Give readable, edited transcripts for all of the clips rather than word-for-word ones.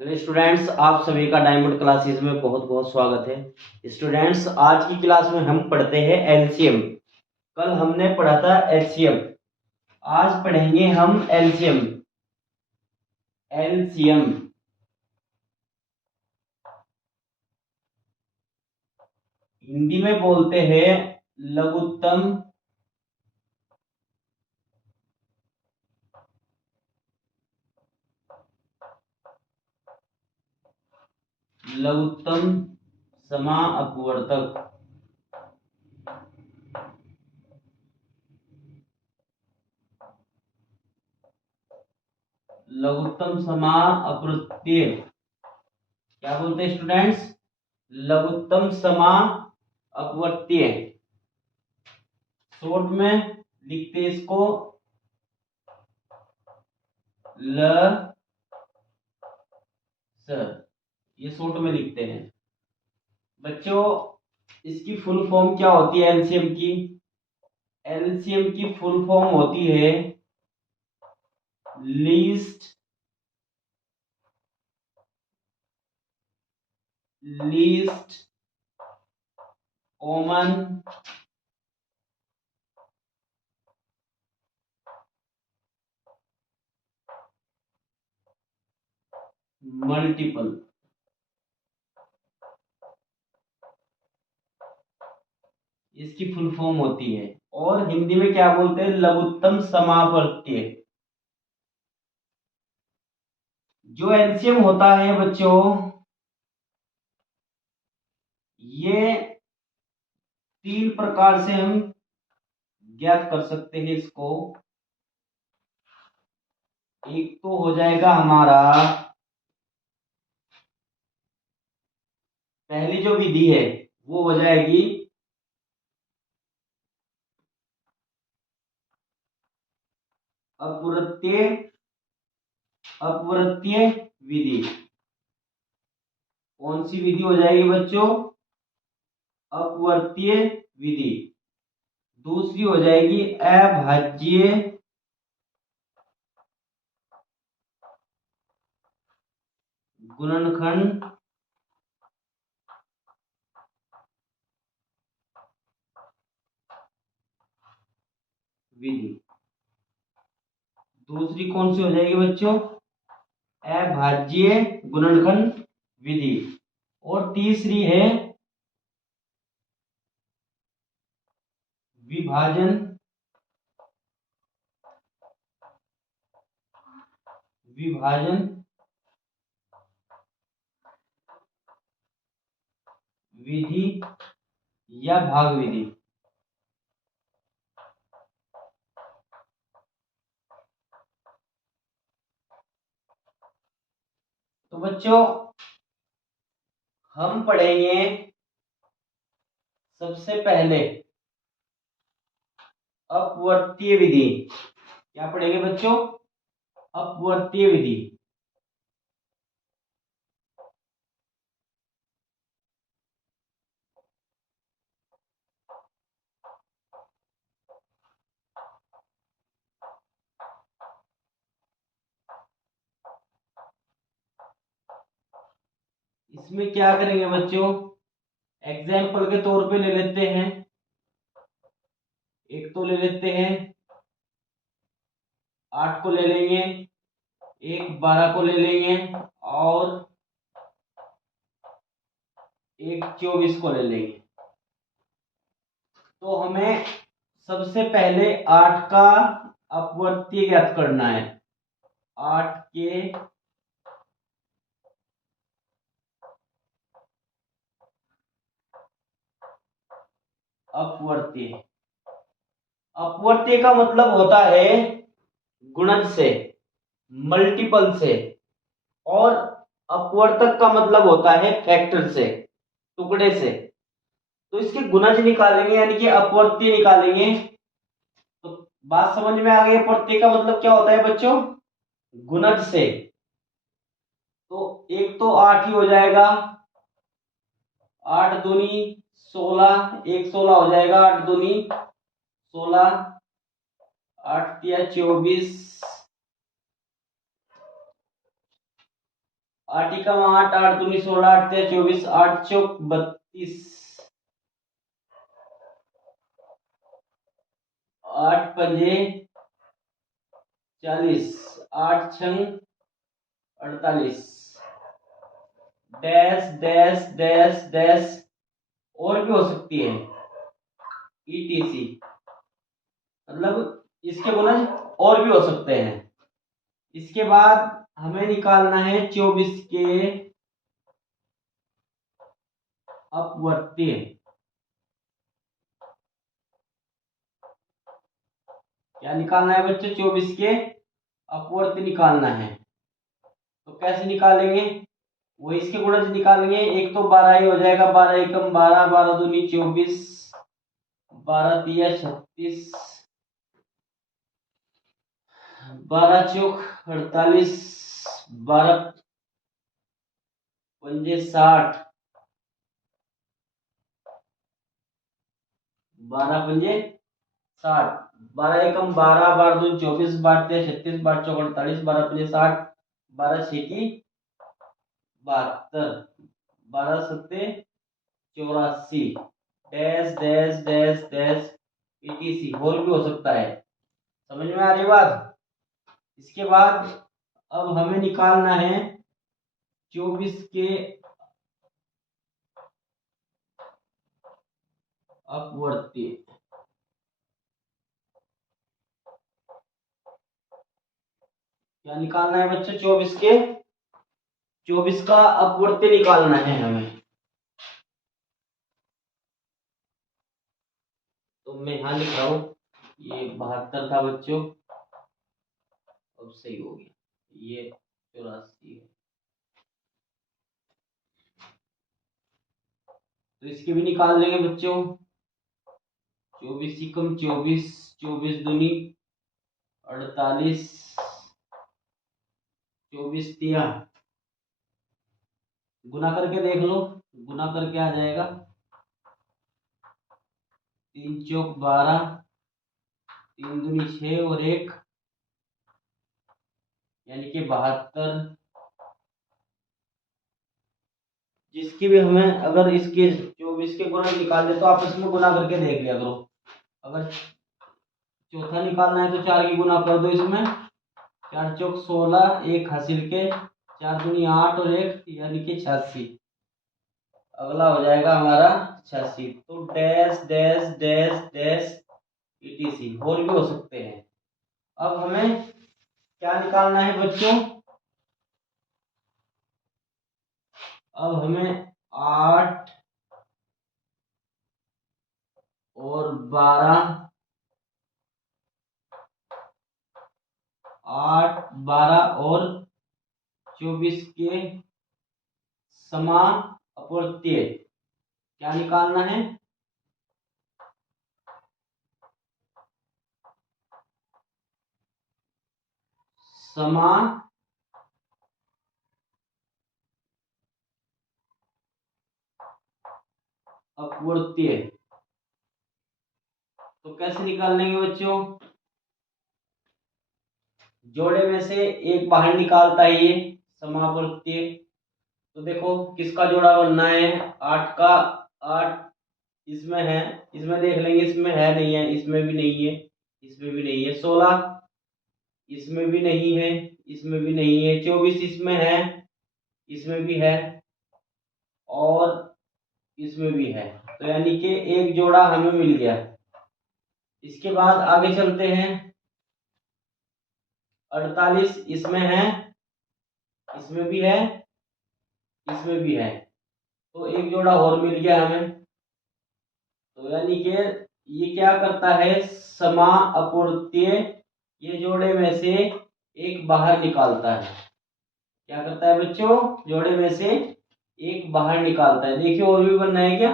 Hello students, आप सभी का डायमंड क्लासेस में बहुत बहुत स्वागत है। स्टूडेंट्स, आज की क्लास में हम पढ़ते हैं एलसीएम। कल हमने पढ़ा था एचसीएफ, आज पढ़ेंगे हम एलसीएम। एलसीएम हिंदी में बोलते हैं लघुत्तम लघुत्तम समापवर्तक। लघुत्तम समापवर्तीय क्या बोलते हैं स्टूडेंट्स? लघुत्तम समापवर्तीय। शॉर्ट में लिखते हैं इसको ल सर, ये शॉर्ट में लिखते हैं बच्चों। इसकी फुल फॉर्म क्या होती है एलसीएम की? एलसीएम की फुल फॉर्म होती है लीस्ट लीस्ट कॉमन मल्टीपल। इसकी फुल फॉर्म होती है, और हिंदी में क्या बोलते हैं? लघुत्तम समापवर्तीय। जो एलसीएम होता है बच्चों, ये तीन प्रकार से हम ज्ञात कर सकते हैं इसको। एक तो हो जाएगा हमारा, पहली जो विधि है वो हो जाएगी अपवर्त्य अपवर्त्य विधि। कौन सी विधि हो जाएगी बच्चों? अपवर्तीय विधि। दूसरी हो जाएगी अभाज्य गुणनखंड विधि। दूसरी कौन सी हो जाएगी बच्चों? अभाज्य गुणनखंड विधि। और तीसरी है विभाजन विभाजन विधि या भाग विधि। तो बच्चों, हम पढ़ेंगे सबसे पहले अपवर्तीय विधि। क्या पढ़ेंगे बच्चों? अपवर्तीय विधि। इसमें क्या करेंगे बच्चों? एग्जाम्पल के तौर पे ले लेते हैं, एक तो ले लेते हैं 8 को ले लेंगे, एक 12 को ले लेंगे, और एक 24 को ले लेंगे। तो हमें सबसे पहले 8 का अपवर्तीय ज्ञात करना है। 8 के अपवर्तीय। अपवर्तीय का मतलब होता है गुणज से, मल्टीपल से। और अपवर्तक का मतलब होता है फैक्टर से, टुकड़े से। तो इसके गुणज निकालेंगे, यानी कि अपवर्तीय निकालेंगे। तो बात समझ में आ गई? अपवर्तीय का मतलब क्या होता है बच्चों? गुणज से। तो एक तो 8 ही हो जाएगा, 8 दूनी 16, एक 16 हो जाएगा, 8 दूनी 16, 8 तिया 24, 8 एकम 8, 8 दूनी 16, 8 तेरह 24, 8 चौक 32, 8 पंजे 40, 8 छंग 48, डैश डैश डैश डैश, और भी हो सकती है ईटीसी, मतलब इसके गुणज और भी हो सकते हैं। इसके बाद हमें निकालना है 24 के अपवर्तीय। क्या निकालना है बच्चों? 24 के अपवर्ती निकालना है। तो कैसे निकालेंगे? वो इसके गुणज निकालेंगे। एक तो 12 ही हो जाएगा, 12 एकम 12, 12 दूनी 24, 12 तिया 36, 12 चौक 48, 12 पंजे 60, 12 पंजे 60, 12 एकम 12, 12 दूनी 24, 12 तिया 36, 12 चौक 48, 12 पंजे 60, 12 छेकी 72, 12 सत्ते 84, dash dash dash dash etc, और भी हो सकता है। समझ में आ रही बात? इसके बाद अब हमें निकालना है 24 के अपवर्ती। क्या निकालना है बच्चों? 24 का अपवर्ती निकालना है हमें। तो मैं यहां लिख रहा हूं, ये 72 था बच्चों, अब सही हो गया, ये 84 है। तो इसके भी निकाल लेंगे बच्चों। 24 कम 24, 24 दूनी 48, 24 तिया, गुना करके देख लो, गुना करके आ जाएगा 3 चौक 12, 3 दूनी 6 और 1 यानी कि 72। जिसकी भी हमें, अगर इसके 24 के गुना निकाल दे तो आपस में गुना करके देख लिया करो। अगर चौथा निकालना है तो 4 की गुना कर दो इसमें, 4 चौक 16, 1 हासिल के 4 दूनी 8 और 1 यानी कि 86। अगला हो जाएगा हमारा 86। तो dash dash dash dash etc, और भी हो सकते हैं। अब हमें क्या निकालना है बच्चों? अब हमें 8 और 12, 8 12 और 24 के समान अपवर्तीय क्या निकालना है? समान अपवर्तीय। तो कैसे निकाल लेंगे बच्चों? जोड़े में से एक बाहर निकालता है ये समापवर्तीय। तो देखो किसका जोड़ा बनना है? 8 का, 8 इसमें है, इसमें देख लेंगे, इसमें है नहीं है, इसमें भी नहीं है, इसमें भी नहीं है। 16 इसमें भी नहीं है, इसमें भी नहीं है। 24 इसमें है, इसमें भी है और इसमें भी है। तो यानी कि एक जोड़ा हमें मिल गया। इसके बाद आगे चलते हैं। 48 इसमें है, इसमें भी है, इसमें भी है, तो एक जोड़ा और मिल गया हमें। तो यानी कि ये क्या करता है? समा अपवर्तीय, ये जोड़े में से एक बाहर निकालता है। क्या करता है बच्चों? जोड़े में से एक बाहर निकालता है। देखिए और भी बनना है क्या?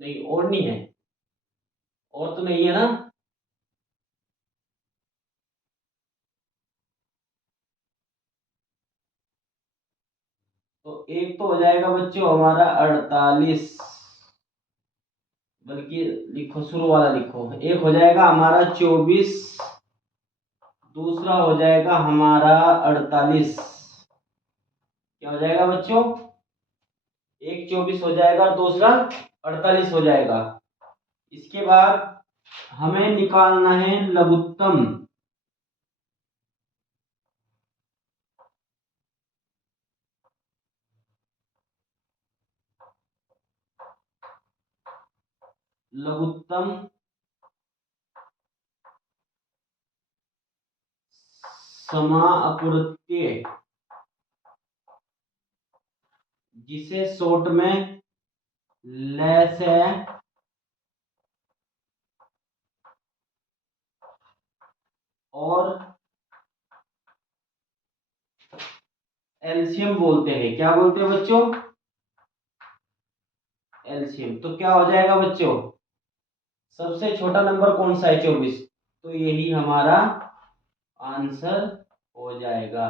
नहीं, और नहीं है, और तो नहीं है ना। तो एक तो हो जाएगा बच्चों हमारा 48, बल्कि लिखो शुरू वाला लिखो। एक हो जाएगा हमारा 24, दूसरा हो जाएगा हमारा 48। क्या हो जाएगा बच्चों, एक 24 हो जाएगा और दूसरा 48 हो जाएगा। इसके बाद हमें निकालना है लघुत्तम। लघुत्तम समाअपवर्तीय, जिसे शॉर्ट में लैस है और एलसीएम बोलते हैं। क्या बोलते हैं बच्चों, एलसीएम। तो क्या हो जाएगा बच्चों, सबसे छोटा नंबर कौन सा है, 24। तो यही हमारा आंसर हो जाएगा।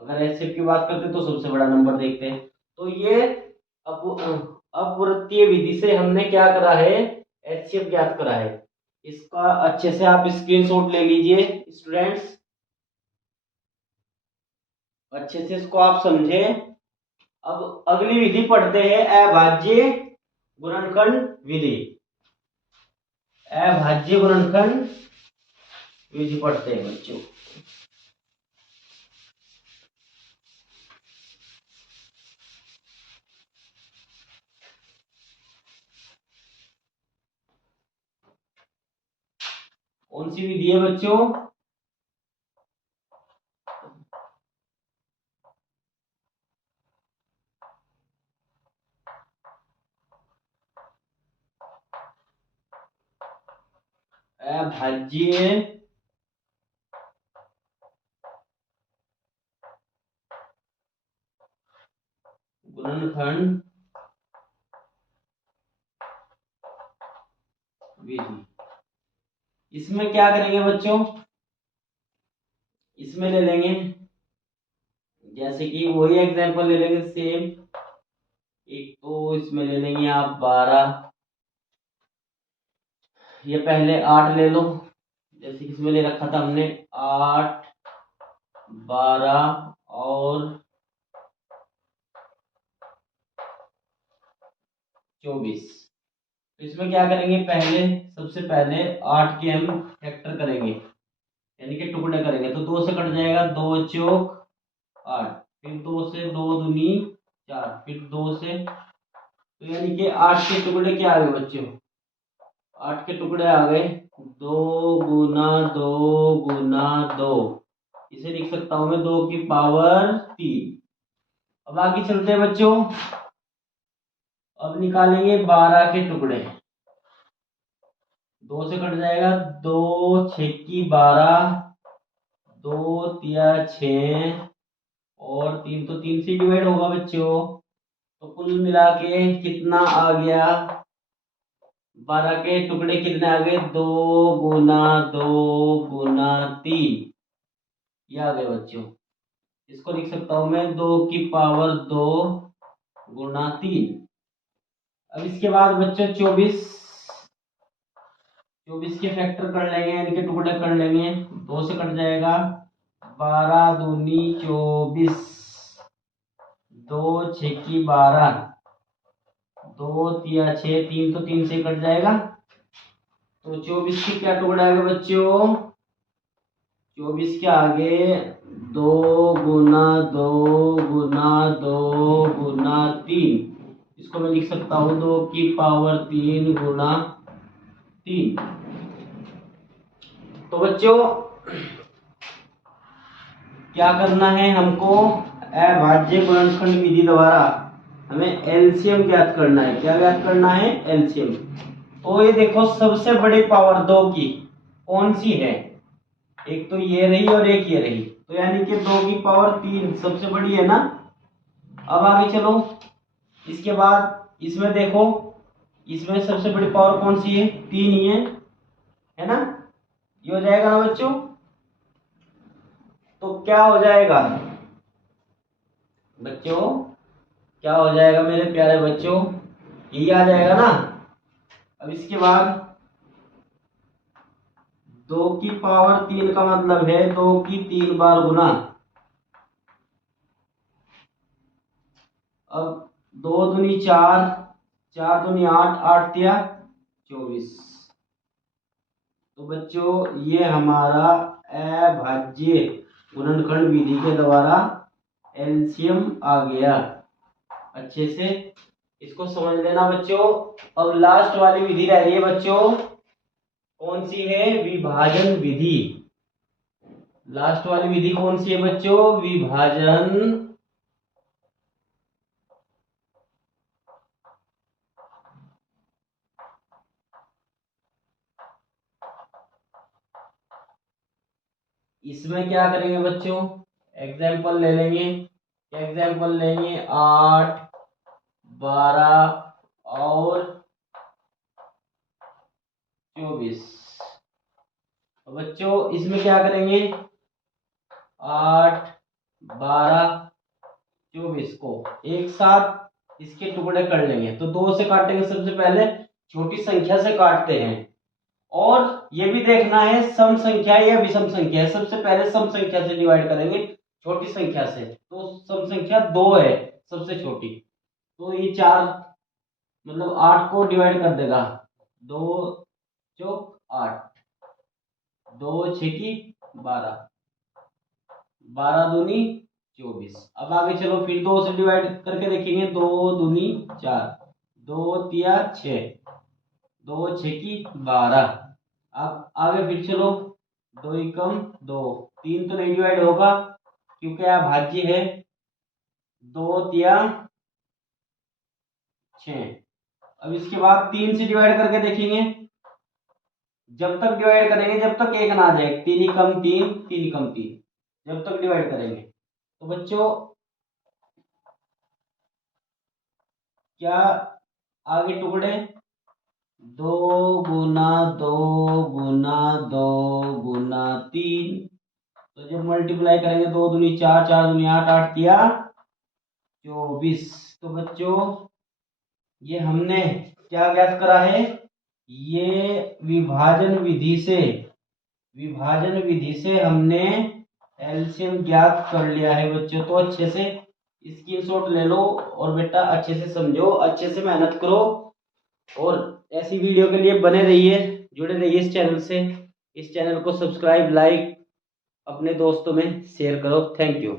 अगर एचसीएफ की बात करते तो सबसे बड़ा नंबर देखते हैं। तो ये अपवृत्तीय विधि से हमने क्या करा है, एचसीएफ ज्ञात करा है। इसका अच्छे से आप स्क्रीनशॉट ले लीजिए स्टूडेंट्स, अच्छे से इसको आप समझे। अब अगली विधि पढ़ते हैं, अभाज्य गुणनखंड विधि। अभाज्य गुणनखंड विधि पढ़ते हैं बच्चों। कौन सी विधि है बच्चों, अभाज्य गुणनखंड विधि। इसमें क्या करेंगे बच्चों, इसमें ले लेंगे जैसे कि वही एग्जांपल ले लेंगे सेम। एक तो इसमें ले लेंगे आप 12, ये पहले 8 ले लो, जैसे कि इसमें ले रखा था हमने 8, 12 और 24। तो इसमें क्या करेंगे, पहले सबसे पहले 8 के हम फैक्टर करेंगे, यानी कि टुकड़े करेंगे। तो 2 से कट जाएगा, 2 चौक 8, फिर 2 से 2 दूनी 4, फिर 2 से, तो यानी कि 8 के टुकड़े क्या आ गए बच्चों, 8 के टुकड़े आ गए 2 गुना 2 गुना 2। इसे लिख सकता हूं मैं 2 की पावर 3। अब आगे चलते हैं बच्चों, अब निकालेंगे 12 के टुकड़े। 2 से कट जाएगा, 2 6 12, 2 तिया 6 और 3 तो 3 से डिवाइड होगा बच्चों। तो कुल मिला के कितना आ गया, 12 के टुकड़े कितने आ गए, 2 गुना 2 गुना 3, ये आ गए बच्चों। इसको लिख सकता हूं मैं 2 की पावर 2 गुना 3। अब इसके बाद बच्चों 24, 24 के फैक्टर कर लेंगे, इनके टुकड़े कर लेंगे। 2 से कट जाएगा, 12 दूनी 24, 2 6 12, 2 तिया 6, 3 तो 3 से कट जाएगा। तो 24 के क्या टुकड़ा है बच्चों, 24 के आगे 2 गुना 2 गुना 2 गुना 3, इसको मैं लिख सकता हूँ 2 की पावर 3 गुना 3। तो बच्चों क्या करना है हमको, अभाज्य गुणनखंड विधि द्वारा हमें एलसीएम ज्ञात करना है। क्या ज्ञात करना है, एलसीएम। तो ये देखो सबसे बड़ी पावर 2 की कौन सी है, एक तो ये रही और एक ये रही, तो यानी कि 2 की पावर 3 सबसे बड़ी है ना। अब आगे चलो, इसके बाद इसमें देखो, इसमें सबसे बड़ी पावर कौन सी है, 3 ही है ना। ये हो जाएगा ना बच्चों। तो क्या हो जाएगा बच्चों, क्या हो जाएगा मेरे प्यारे बच्चों, यही आ जाएगा ना। अब इसके बाद 2 की पावर 3 का मतलब है 2 की 3 बार गुना, अब 2 दूनी 4, 4 दूनी 8, 8 तिया 24। तो बच्चों ये हमारा अभाज्य गुणनखंड विधि के द्वारा एलसीएम आ गया। अच्छे से इसको समझ लेना बच्चों। अब लास्ट वाली विधि रह रही है बच्चों, कौन सी है? विभाजन विधि। लास्ट वाली विधि कौन सी है बच्चों? विभाजन इसमें क्या करेंगे बच्चों? एग्जाम्पल ले लेंगे। एग्जाम्पल लेंगे 8, 12 और 24। बच्चों इसमें क्या करेंगे? 8, 12, 24 को एक साथ इसके टुकड़े कर लेंगे। तो 2 से काटेंगे, सबसे पहले छोटी संख्या से काटते हैं। और ये भी देखना है सम संख्या है या विषम संख्या है। सबसे पहले सम संख्या से डिवाइड करेंगे, छोटी संख्या से। तो सम संख्या 2 है सबसे छोटी, तो ये 4 मतलब 8 को डिवाइड कर देगा। 2 चौक 8, 2 छेकी 12, 12 दूनी 24। अब आगे चलो, फिर 2 से डिवाइड करके देखेंगे। 2 दूनी 4, 2 तिया 6, 2 छेकी 12। अब आगे फिर चलो, 2 एकम 2, 3 तो नहीं डिवाइड होगा क्योंकि अभाज्य है। 2 तिया 6। अब इसके बाद 3 से डिवाइड करके देखेंगे। जब तक डिवाइड करेंगे जब तक 1 ना आ जाए, 3 एकम 3, 3 एकम 3, जब तक डिवाइड करेंगे। तो बच्चों क्या आगे टुकड़े 2 गुना 2 गुना 2 गुना 3। तो जब मल्टीप्लाई करेंगे 2 दूनी 4, 4 दूनी 8, 8 तिया 24। तो बच्चों ये हमने क्या ज्ञात करा है? ये विभाजन विधि से हमने एलसीएम ज्ञात कर लिया है बच्चों। तो अच्छे से स्क्रीनशॉट ले लो और बेटा अच्छे से समझो, अच्छे से मेहनत करो। और ऐसी वीडियो के लिए बने रहिए, जुड़े रहिए इस चैनल से। इस चैनल को सब्सक्राइब, लाइक, अपने दोस्तों में शेयर करो। Thank you.